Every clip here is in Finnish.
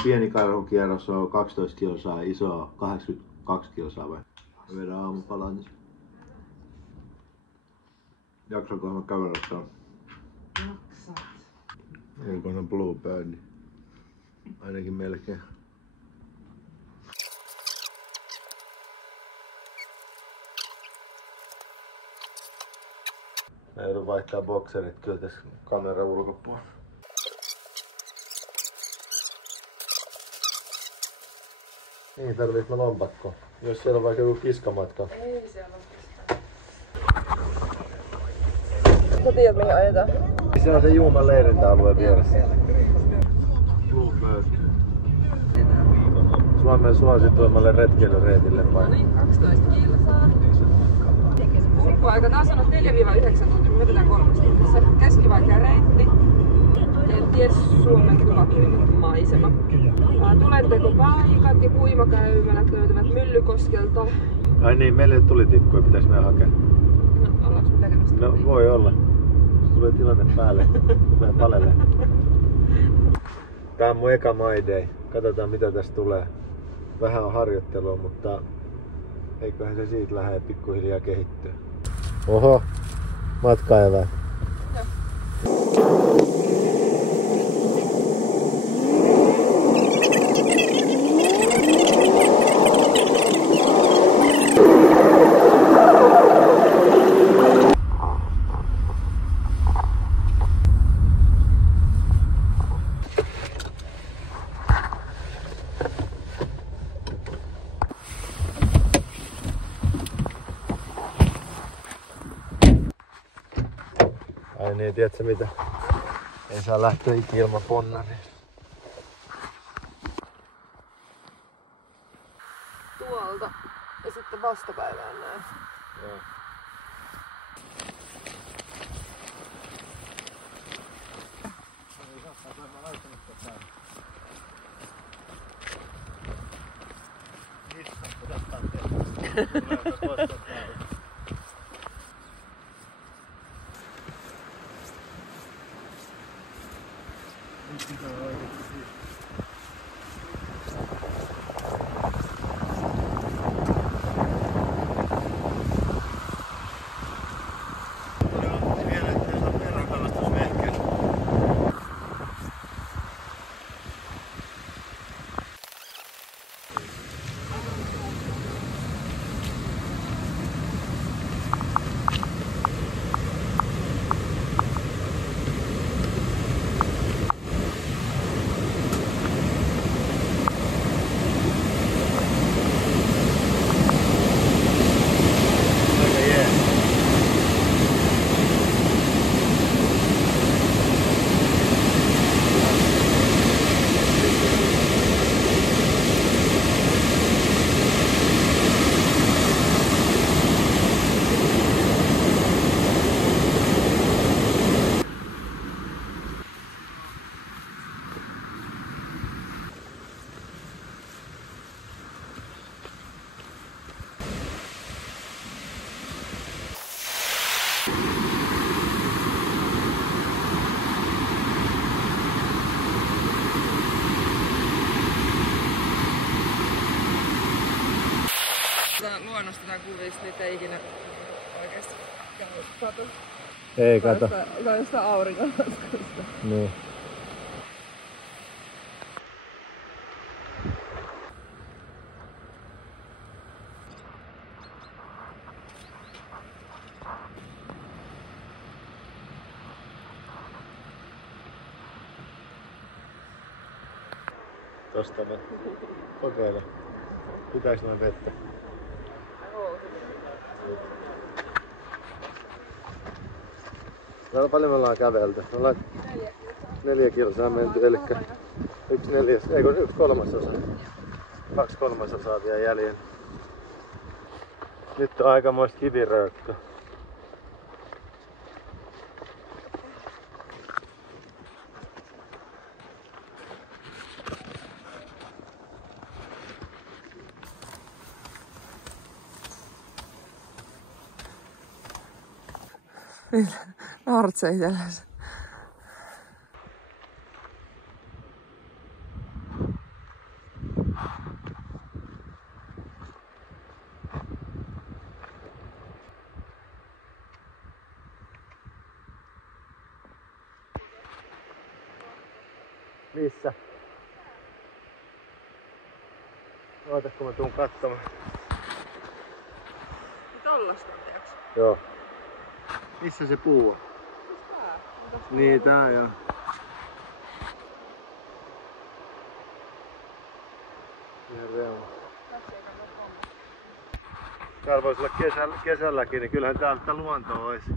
Pieni karhukierros on 12 kilsaa, iso 82 kilsaa vai? Vedän aamupalan. Jaksanko mä kävellä täällä? Jaksat. Ulkona Bluebird. Ainakin melkein. Mä joudun vaihtaa bokserit kyllä tässä kameran ulkopuolella. Niin, tarviis mä lompakko. Jos siellä on vaikka joku kiskamatka. Ei siellä ole kiska. Sä tiedät mihin ajetaan? Se on se Juuman leirintäalue vieressä. Bluebird. Suomen suosituimmalle retkeilyreitille vai? No niin, 12 kilsaa. Kulkuaika taas on 4-9 tuntia, me vedetään 3 tunnissa. Keskivaikea reitti. Kenties Suomen kuvatuin maisema. Tulenteko-paikat ja kuimakäymälät löytyvät Myllykoskelta. Ai niin, meille tuli tikkuja, pitäis meidän hakea. No, ollaanko me tekemässä? No voi olla. Jos tulee tilanne päälle, tulee palelle. Tää on mun eka My Day. Katsotaan mitä tästä tulee. Vähän on harjoittelua, mutta eiköhän se siitä lähde pikkuhiljaa kehittyä. Oho, matkaeväät. Ai niin, tiedätkö mitä? Ei saa lähteä ikinä ilman ponnaria. Tuolta ja sitten vastapäivään näin. Joo. Luonnosta tai kuvista niitä ei ikinä oikeesti kato. Ei kato. Tai jostain auringonlaskusta. Niin. Tosta mä kokeilen. Pitääks noin vettä? No paljon me ollaan kävelty. Me ollaan 4 kilsaa menty, eli 1/4, 2/3 vielä jäljellä. Nyt on aikamoista kiviröykköä. Naurat itsellesi. Missä? Oota kun mä tuun katsomaan. Tollasta teoks? Joo. Missä se puu on? Niin tää joo. Ihan reuna. Täällä voisi olla kesälläkin, niin kyllähän täältä luontoa olisi.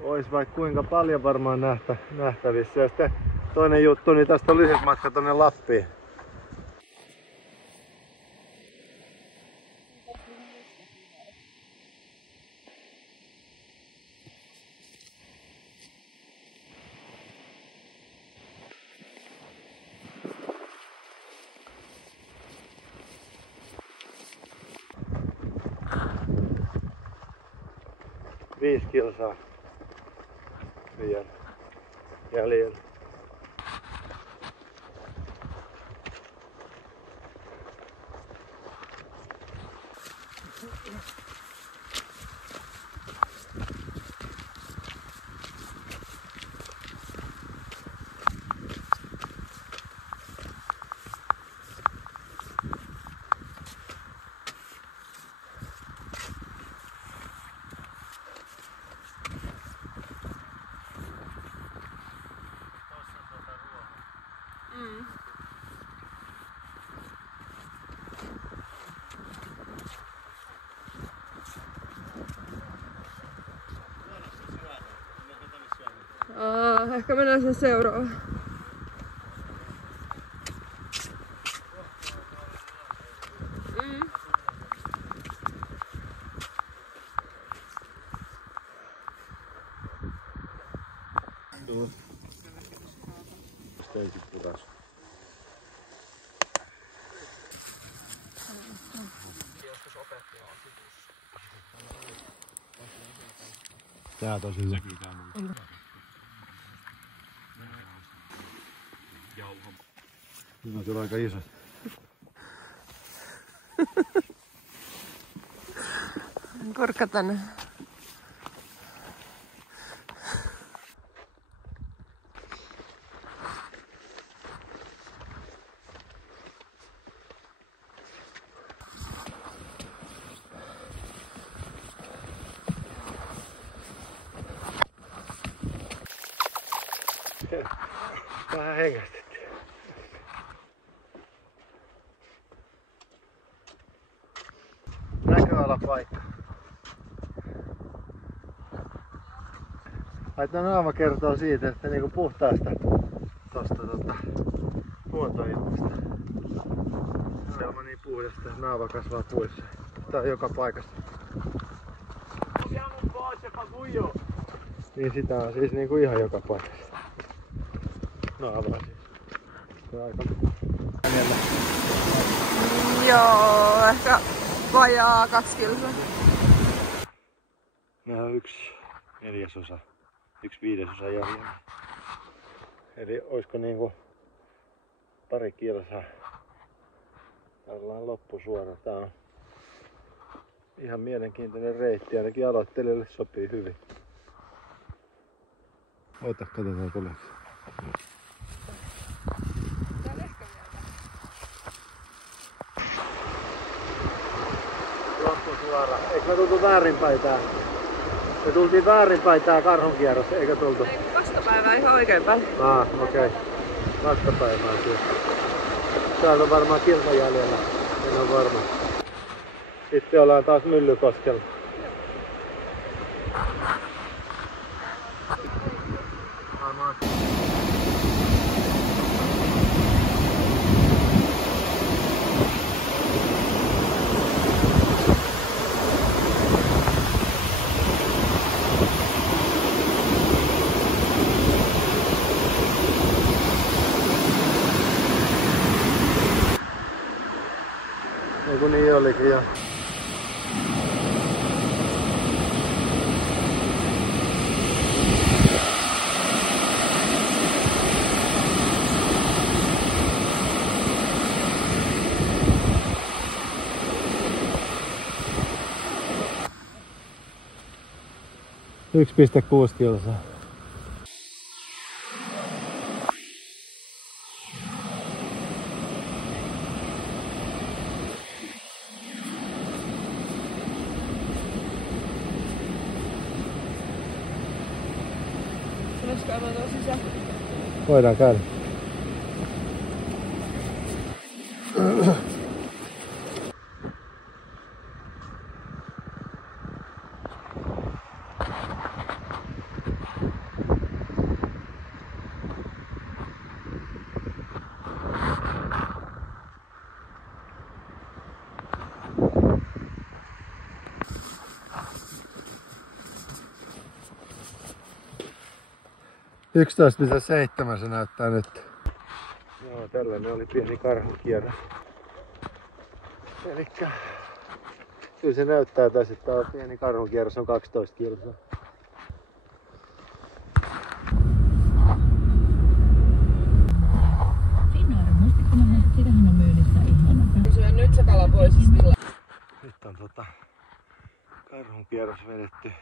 Ois vaikka kuinka paljon varmaan nähtävissä. Ja sitten toinen juttu, niin tästä on lyhyt matka tonne Lappiin. Viisi kilsaa vielä jäljellä. Ehkä mennään sen seuraavaan. Tää tosi hyvä. Nyt on kyllä aika iso. Korkka tänne. Vähän hengästettiin. Näköalapaikka. Tämä naama kertoo siitä, että niinku puhtaasta tosta luontoilmasta. Ilma niin puhdasta, että naava kasvaa puissa. Tää on joka paikassa. Niin sitä on siis niinku ihan joka paikassa. Naavaa siis. Se on aika jännä. Joo, ehkä vajaa 2 kilsaa. Meillä on 1/4, 1/5 jäljellä. Eli olisiko niinku 2 kilsaa. Ollaan loppusuora. Tää on ihan mielenkiintoinen reitti, ainakin aloittelijalle sopii hyvin. Ota, katsotaan tuleeko. Loppusuora. Eikö me tultu väärinpäin tää? Me tultiin väärinpäin tää karhunkierros, eikö tultu? Ei, vastapäivää ihan oikeinpäin. Okei. Vastapäivää kyllä. Täällä on varmaan kilsa jäljellä. En ole varma. Sitten ollaan taas Myllykoskella. Eiku niin olikin jo. ...1,6 kilsaa. käymään tuon sisään? Voidaan käydä. .7 se näyttää nyt. Joo, tällainen oli pieni karhukierros. Elikkä kyllä se näyttää tässä, että tämä pieni karhukierros on 12 kilsaa. Finnair, muistatko mä, että sitähän on myynnissä ihana. Syön nyt se kala pois. Nyt on karhunkierros vedetty